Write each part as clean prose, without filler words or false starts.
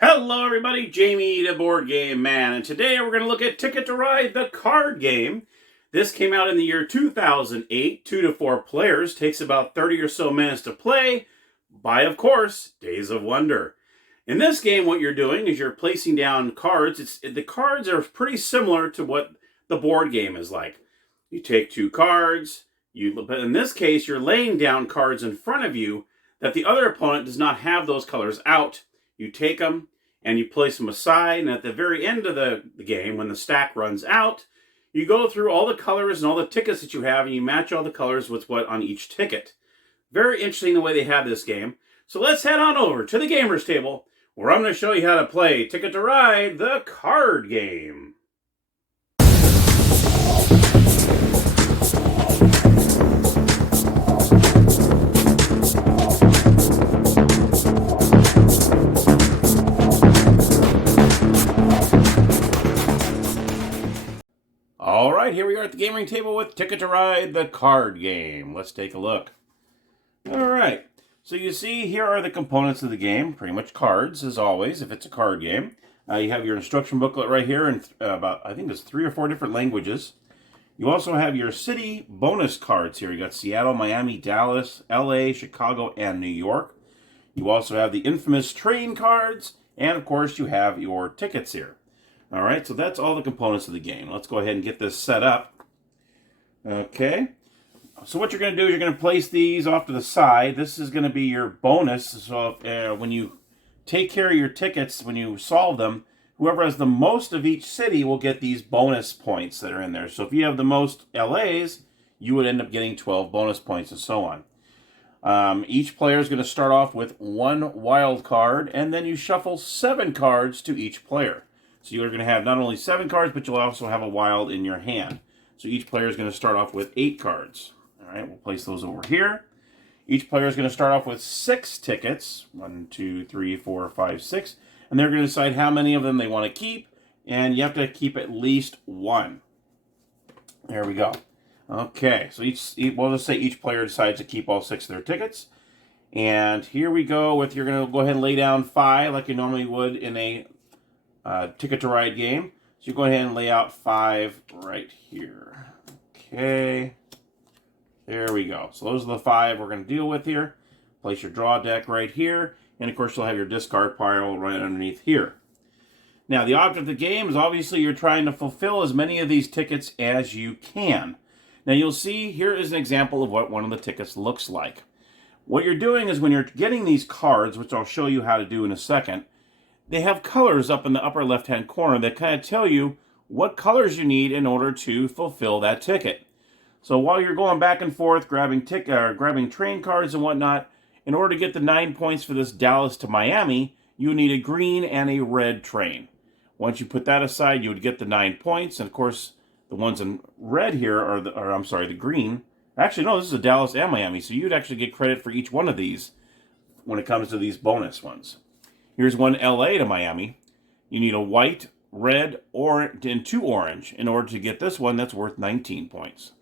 Hello everybody, Jamie the Board Game Man, and today we're going to look at Ticket to Ride, the card game. This came out in the year 2008, 2 to 4 players, takes about 30 or so minutes to play, by, of course, Days of Wonder. In this game, what you're doing is you're placing down cards. The cards are pretty similar to what the board game is like. You take two cards, but in this case, you're laying down cards in front of you that the other opponent does not have those colors out. You take them and you place them aside, and at the very end of the game, when the stack runs out, you go through all the colors and all the tickets that you have, and you match all the colors with what on each ticket. Very interesting the way they have this game. So let's head on over to the Gamers Table, where I'm going to show you how to play Ticket to Ride, the card game. All right, here we are at the gaming table with Ticket to Ride, the card game. Let's take a look. All right, so you see here are the components of the game, pretty much cards, as always, if it's a card game. You have your instruction booklet right here in about, I think it's 3 or 4 different languages. You also have your city bonus cards here. You got Seattle, Miami, Dallas, LA, Chicago, and New York. You also have the infamous train cards, and of course you have your tickets here. All right, so that's all the components of the game. Let's go ahead and get this set up. Okay, so what you're going to do is you're going to place these off to the side. This is going to be your bonus. So when you take care of your tickets, when you solve them, whoever has the most of each city will get these bonus points that are in there. So if you have the most LAs, you would end up getting 12 bonus points and so on. Each player is going to start off with 1 wild card, and then you shuffle 7 cards to each player. So you're going to have not only 7 cards, but you'll also have a wild in your hand. So each player is going to start off with 8 cards. All right, we'll place those over here. Each player is going to start off with 6 tickets. 1, 2, 3, 4, 5, 6. And they're going to decide how many of them they want to keep. And you have to keep at least 1. There we go. Okay, so we'll just say each player decides to keep all 6 of their tickets. And here we go with, you're going to go ahead and lay down 5 like you normally would in a Ticket to Ride game. So you go ahead and lay out 5 right here. Okay. There we go. So those are the 5 we're going to deal with here. Place your draw deck right here. And of course you'll have your discard pile right underneath here. Now the object of the game is obviously you're trying to fulfill as many of these tickets as you can. Now you'll see here is an example of what one of the tickets looks like. What you're doing is when you're getting these cards, which I'll show you how to do in a second, they have colors up in the upper left-hand corner that kind of tell you what colors you need in order to fulfill that ticket. So while you're going back and forth grabbing train cards and whatnot, in order to get the 9 points for this Dallas to Miami, you need a green and a red train. Once you put that aside, you would get the 9 points. And of course, the ones in red here are the green. Actually, no, this is a Dallas and Miami, so you'd actually get credit for each one of these when it comes to these bonus ones. Here's 1 LA to Miami. You need a white, red, orange, and 2 orange in order to get this one that's worth 19 points.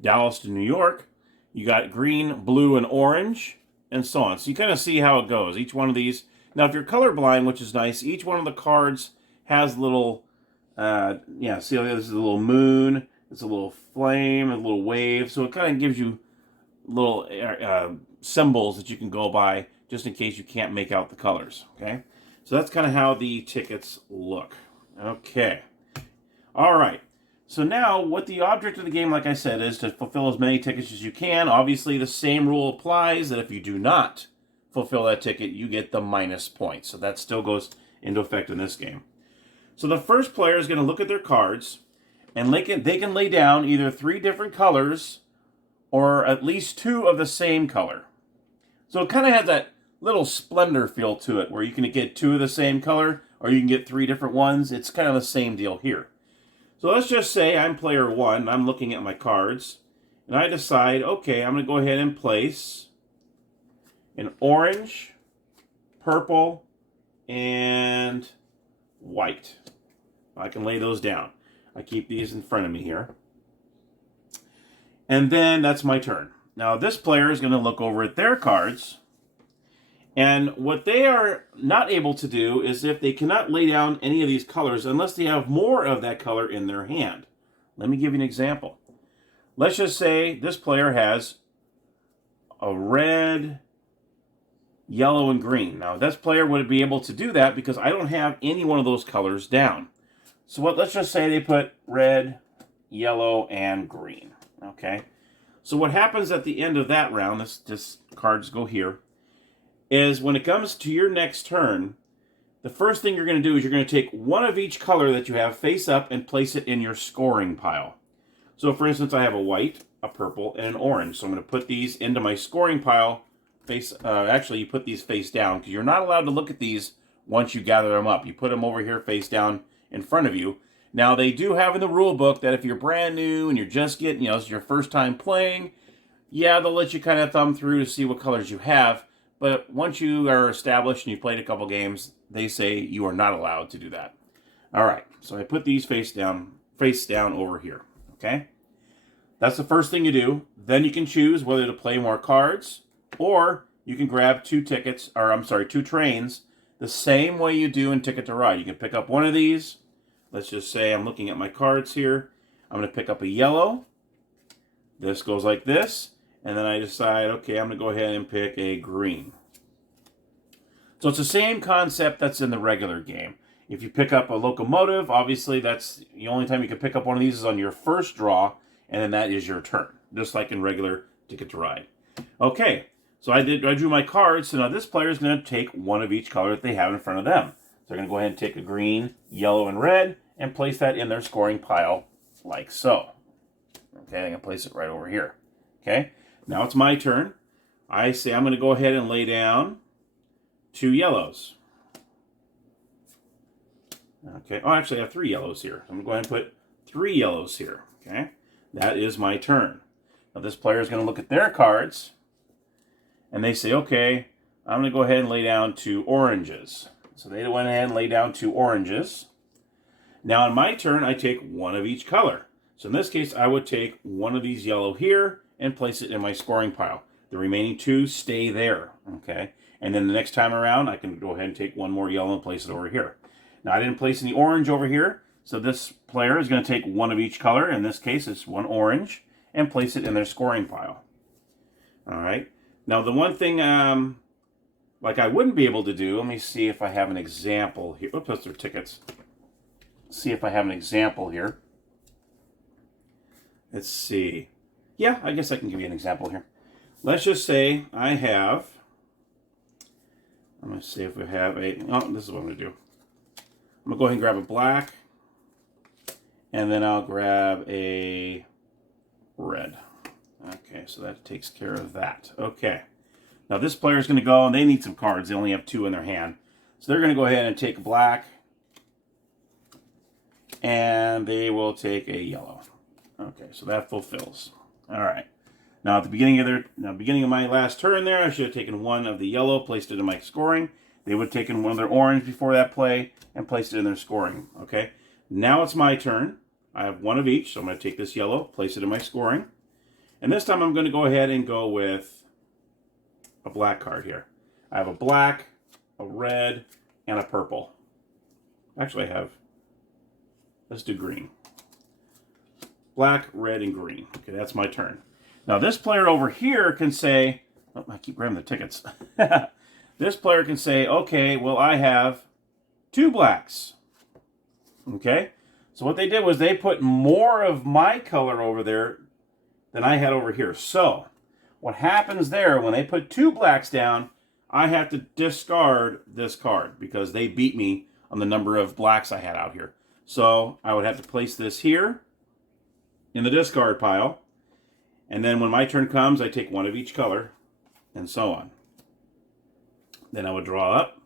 Dallas to New York, you got green, blue, and orange, and so on. So you kind of see how it goes. Each one of these. Now, if you're colorblind, which is nice, each one of the cards has little, see how this is a little moon, it's a little flame, a little wave. So it kind of gives you little symbols that you can go by just in case you can't make out the colors, okay? So that's kind of how the tickets look. Okay. All right. So now what the object of the game, like I said, is to fulfill as many tickets as you can. Obviously, the same rule applies that if you do not fulfill that ticket, you get the minus points. So that still goes into effect in this game. So the first player is going to look at their cards, and they can lay down either 3 different colors or at least 2 of the same color. So it kind of has that little splendor feel to it where you can get 2 of the same color or you can get 3 different ones. It's kind of the same deal here. So let's just say I'm player 1. I'm looking at my cards and I decide, okay, I'm going to go ahead and place an orange, purple, and white. I can lay those down. I keep these in front of me here. And then that's my turn. Now this player is going to look over at their cards And what they are not able to do is if they cannot lay down any of these colors unless they have more of that color in their hand. Let me give you an example. Let's just say this player has a red, yellow, and green. Now, this player would be able to do that because I don't have any one of those colors down. So let's just say they put red, yellow, and green. Okay. So what happens at the end of that round, this cards go here, is when it comes to your next turn, the first thing you're going to do is you're going to take one of each color that you have face up and place it in your scoring pile. So for instance, I have a white, a purple, and an orange. So I'm going to put these into my scoring pile. Actually, you put these face down because you're not allowed to look at these once you gather them up. You put them over here face down in front of you. Now, they do have in the rule book that if you're brand new and you're just getting, it's your first time playing, yeah, they'll let you kind of thumb through to see what colors you have. But once you are established and you've played a couple games, they say you are not allowed to do that. All right, so I put these face down over here, okay? That's the first thing you do. Then you can choose whether to play more cards or you can grab two trains the same way you do in Ticket to Ride. You can pick up one of these. Let's just say I'm looking at my cards here. I'm going to pick up a yellow. This goes like this. And then I decide, okay, I'm going to go ahead and pick a green. So it's the same concept that's in the regular game. If you pick up a locomotive, obviously that's the only time you can pick up one of these is on your first draw, and then that is your turn, just like in regular Ticket to Ride. Okay, so I drew my cards, so now this player is going to take one of each color that they have in front of them. So they're going to go ahead and take a green, yellow, and red, and place that in their scoring pile like so. Okay, I'm going to place it right over here. Okay, now it's my turn. I say I'm going to go ahead and lay down two yellows. Okay, oh, actually I have three yellows here. I'm going to go ahead and put three yellows here. Okay, that is my turn. Now this player is going to look at their cards, and they say, okay, I'm going to go ahead and lay down two oranges. So they went ahead and lay down two oranges. Now on my turn, I take one of each color. So in this case, I would take one of these yellow here and place it in my scoring pile. The remaining two stay there, okay? And then the next time around, I can go ahead and take one more yellow and place it over here. Now, I didn't place any orange over here, so this player is going to take one of each color. In this case, it's one orange, and place it in their scoring pile. All right? Now, the one thing like I wouldn't be able to do, let me see if I have an example here. Oops, those are tickets. See if I have an example here. Let's see. Yeah, I guess I can give you an example here. Let's just say I have, I'm going to see if we have this is what I'm going to do. I'm going to go ahead and grab a black, and then I'll grab a red. Okay, so that takes care of that. Okay. Now this player is going to go, and they need some cards. They only have two in their hand. So they're going to go ahead and take black, and they will take a yellow. Okay, so that fulfills. All right. Now at the beginning of my last turn there, I should have taken one of the yellow, placed it in my scoring. They would have taken one of their orange before that play and placed it in their scoring. Okay. Now it's my turn. I have one of each, so I'm going to take this yellow, place it in my scoring. And this time I'm going to go ahead and go with a black card here. I have a black, a red, and a purple. Actually, let's do green. Black, red, and green. Okay, that's my turn. Now this player over here can say, oh, I keep grabbing the tickets. This player can say, okay, well, I have two blacks. Okay, so what they did was they put more of my color over there than I had over here. So what happens there, when they put two blacks down, I have to discard this card because they beat me on the number of blacks I had out here. So I would have to place this here in the discard pile. And then when my turn comes, I take one of each color, and so on. Then I would draw up.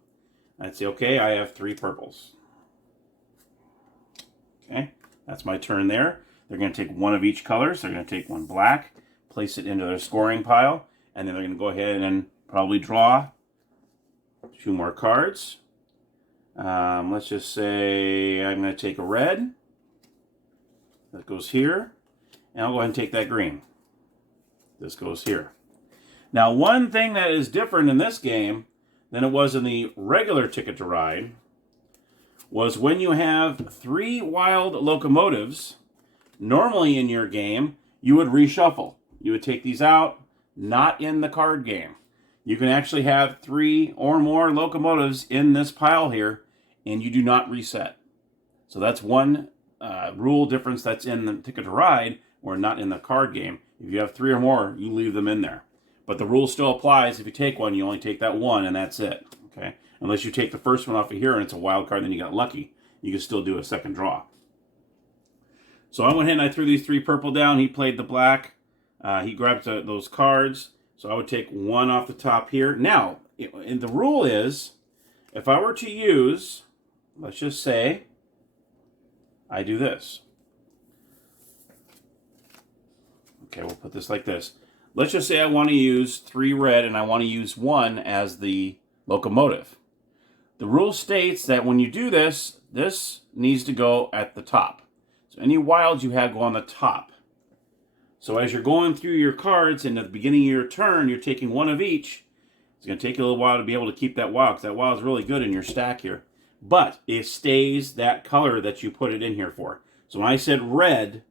I'd say, okay, I have three purples. Okay, that's my turn there. They're going to take one of each color, so they're going to take one black, place it into their scoring pile, and then they're going to go ahead and probably draw two more cards. Let's just say I'm going to take a red. That goes here. And I'll go ahead and take that green. This goes here. Now, one thing that is different in this game, than it was in the regular Ticket to Ride was when you have 3 wild locomotives, normally in your game, you would reshuffle. You would take these out, not in the card game. You can actually have 3 or more locomotives in this pile here, and you do not reset. So that's one rule difference that's in the Ticket to Ride or not in the card game. If you have 3 or more, you leave them in there. But the rule still applies. If you take one, you only take that one, and that's it. Okay? Unless you take the first one off of here and it's a wild card, then you got lucky. You can still do a second draw. So I went ahead and I threw these 3 purple down. He played the black. He grabbed those cards. So I would take 1 off the top here. Now, and the rule is, if I were to use, let's just say, I do this. Okay, we'll put this like this. Let's just say I want to use 3 red and I want to use 1 as the locomotive. The rule states that when you do this, this needs to go at the top. So any wilds you have go on the top. So as you're going through your cards and at the beginning of your turn, you're taking 1 of each. It's going to take you a little while to be able to keep that wild, because that wild is really good in your stack here. But it stays that color that you put it in here for. So when I said red,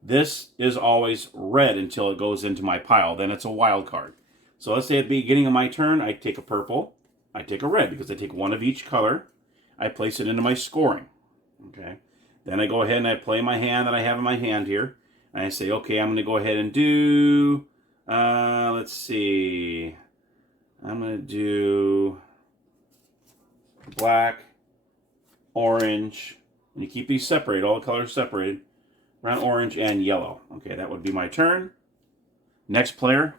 this is always red until it goes into my pile. Then it's a wild card. So let's say at the beginning of my turn, I take a purple. I take a red because I take 1 of each color. I place it into my scoring. Okay. Then I go ahead and I play my hand that I have in my hand here. And I say, okay, I'm going to go ahead and do, let's see. I'm going to do black, orange. And you keep these separated, all the colors separated. Brown, orange, and yellow. Okay, that would be my turn. Next player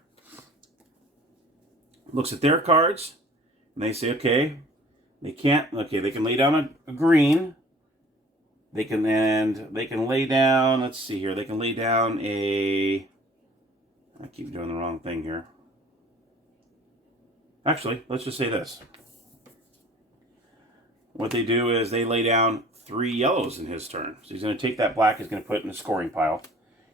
looks at their cards, and they say, okay, they can lay down a green. They can lay down, let's see here, they can lay down I keep doing the wrong thing here. Actually, let's just say this. What they do is they lay down 3 yellows in his turn. So he's going to take that black, he's going to put it in the scoring pile.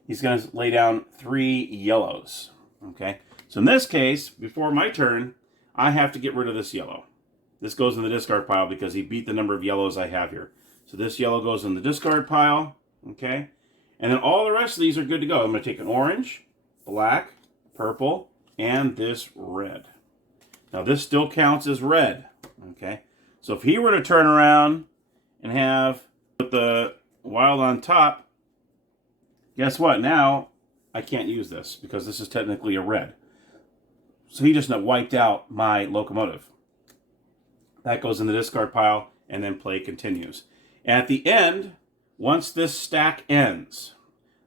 He's going to lay down 3 yellows. Okay? So in this case, before my turn, I have to get rid of this yellow. This goes in the discard pile because he beat the number of yellows I have here. So this yellow goes in the discard pile. Okay? And then all the rest of these are good to go. I'm going to take an orange, black, purple, and this red. Now this still counts as red. Okay? So if he were to turn around and put the wild on top, guess what? Now I can't use this because this is technically a red. So he just wiped out my locomotive. That goes in the discard pile, and then play continues. And at the end, once this stack ends,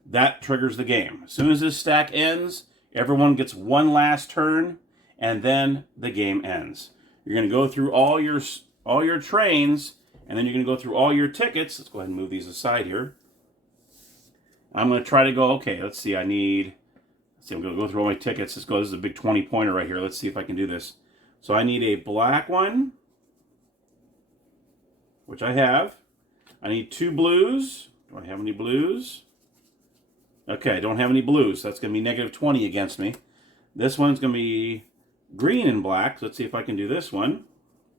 that triggers the game. As soon as this stack ends, everyone gets 1 last turn, and then the game ends. You're going to go through all your trains, and then you're going to go through all your tickets. Let's go ahead and move these aside here. I'm going to try to go, okay, let's see, I'm going to go through all my tickets. Let's go, this is a big 20-pointer right here. Let's see if I can do this. So I need a black one, which I have. I need 2 blues. Do I have any blues? Okay, I don't have any blues. That's going to be negative 20 against me. This one's going to be green and black. Let's see if I can do this one.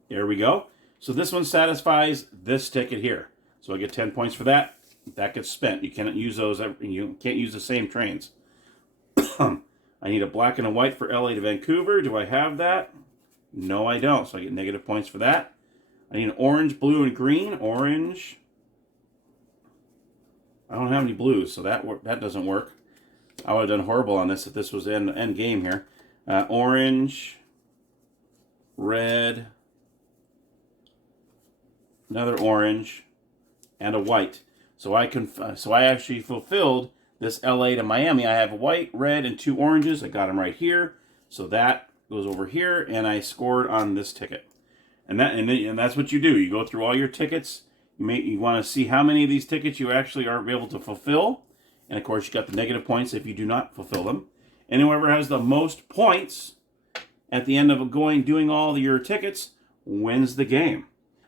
There we go. So this one satisfies this ticket here. So I get 10 points for that. That gets spent. You cannot use those. You can't use the same trains. I need a black and a white for LA to Vancouver. Do I have that? No, I don't. So I get negative points for that. I need an orange, blue, and green. Orange. I don't have any blues, so that doesn't work. I would have done horrible on this if this was end game here. Orange, red, another orange, and a white. So I actually fulfilled this LA to Miami. I have a white, red, and 2 oranges. I got them right here. So that goes over here, and I scored on this ticket. And that's what you do. You go through all your tickets. You want to see how many of these tickets you actually are able to fulfill. And of course, you got the negative points if you do not fulfill them. And whoever has the most points at the end of doing all your tickets wins the game.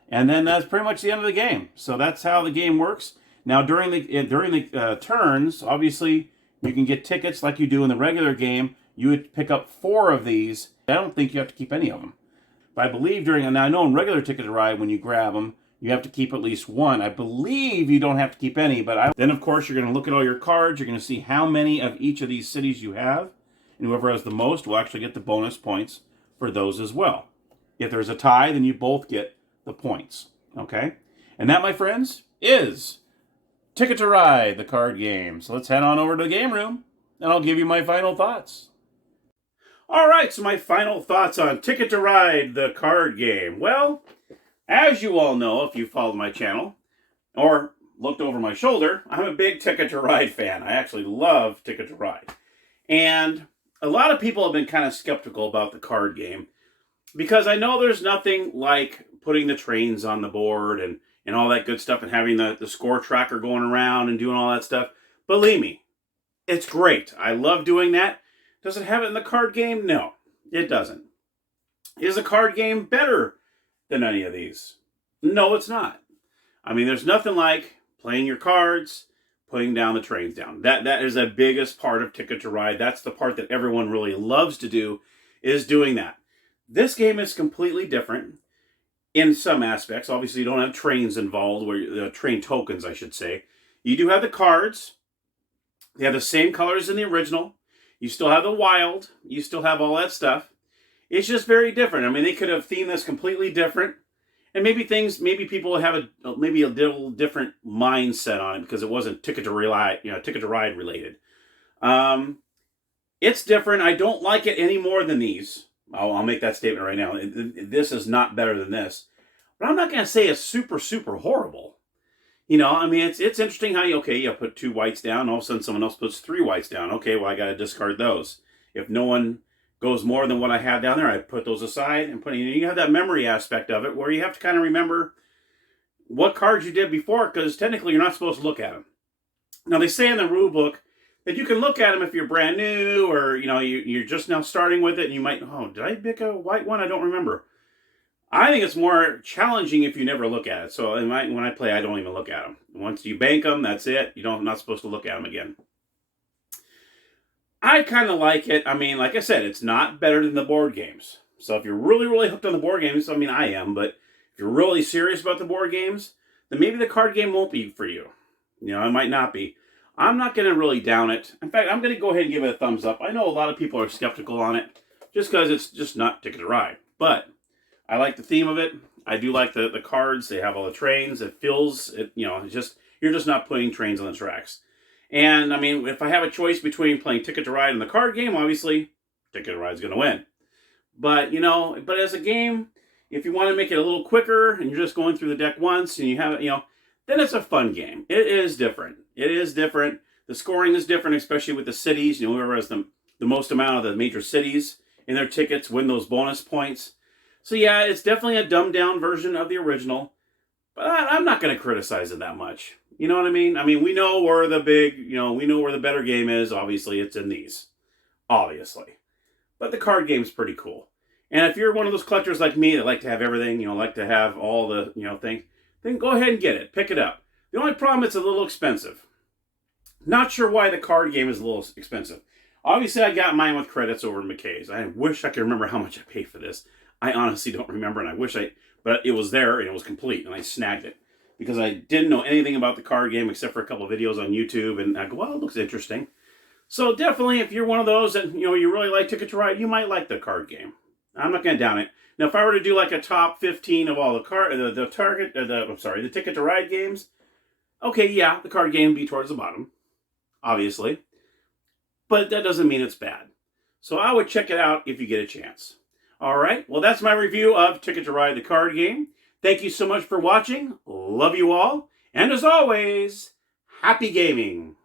And then that's pretty much the end of the game. So that's how the game works. Now, during the turns, obviously, you can get tickets like you do in the regular game. You would pick up 4 of these. I don't think you have to keep any of them. But I believe and I know in regular Ticket to Ride, when you grab them, you have to keep at least one. I believe you don't have to keep any, but then of course you're going to look at all your cards. You're going to see how many of each of these cities you have. And whoever has the most will actually get the bonus points for those as well. If there's a tie, then you both get the points. Okay? And that, my friends, is Ticket to Ride, the card game. So let's head on over to the game room, and I'll give you my final thoughts. All right, so my final thoughts on Ticket to Ride, the card game. Well, as you all know, if you followed my channel or looked over my shoulder, I'm a big Ticket to Ride fan. I actually love Ticket to Ride. And a lot of people have been kind of skeptical about the card game because I know there's nothing like putting the trains on the board and all that good stuff and having the score tracker going around and doing all that stuff. Believe me, it's great. I love doing that. Does it have it in the card game? No, it doesn't. Is the card game better than any of these? No, it's not. I mean, there's nothing like playing your cards, putting down the trains down. That is the biggest part of Ticket to Ride. That's the part that everyone really loves to do, is doing that. This game is completely different in some aspects. Obviously, you don't have trains involved, train tokens, I should say. You do have the cards. They have the same colors in the original. You still have the wild. You still have all that stuff. It's just very different. I mean, they could have themed this completely different. And maybe people have a little different mindset on it because it wasn't Ticket to Ride related. It's different. I don't like it any more than these. I'll make that statement right now. This is not better than this. But I'm not going to say it's super, super horrible. You know, I mean, it's interesting how you put 2 whites down, all of a sudden someone else puts 3 whites down. Okay, well, I got to discard those. If no one goes more than what I have down there, I put those aside and you have that memory aspect of it where you have to kind of remember what cards you did before, because technically you're not supposed to look at them. Now, they say in the rule book that you can look at them if you're brand new or, you're just now starting with it and you might, did I pick a white one? I don't remember. I think it's more challenging if you never look at it. So when I play, I don't even look at them. Once you bank them, that's it. You're not supposed to look at them again. I kind of like it. I mean, like I said, it's not better than the board games. So if you're really, really hooked on the board games, I mean, I am, but if you're really serious about the board games, then maybe the card game won't be for you. It might not be. I'm not going to really down it. In fact, I'm going to go ahead and give it a thumbs up. I know a lot of people are skeptical on it just because it's just not Ticket to Ride. But I like the theme of it. I do like the cards. They have all the trains. It feels, it's just, you're just not putting trains on the tracks. And, I mean, if I have a choice between playing Ticket to Ride and the card game, obviously, Ticket to Ride's going to win. But, but as a game, if you want to make it a little quicker and you're just going through the deck once and you have it, then it's a fun game. It is different. It is different. The scoring is different, especially with the cities. Whoever has the most amount of the major cities in their tickets win those bonus points. So, yeah, it's definitely a dumbed-down version of the original. But I'm not going to criticize it that much. You know what I mean? I mean, we know where the better game is. Obviously, it's in these. Obviously. But the card game's pretty cool. And if you're one of those collectors like me that like to have everything, like to have all the, things, then go ahead and get it. Pick it up. The only problem, it's a little expensive. Not sure why the card game is a little expensive. Obviously, I got mine with credits over at McKay's. I wish I could remember how much I paid for this. I honestly don't remember, and but it was there, and it was complete, and I snagged it. Because I didn't know anything about the card game except for a couple of videos on YouTube, and I go, well, it looks interesting. So definitely, if you're one of those and you really like Ticket to Ride, you might like the card game. I'm not going to down it. Now, if I were to do like a top 15 of all the Ticket to Ride games, okay, yeah, the card game would be towards the bottom, obviously, but that doesn't mean it's bad. So I would check it out if you get a chance. All right, well, that's my review of Ticket to Ride, the card game. Thank you so much for watching. Love you all. And as always, happy gaming.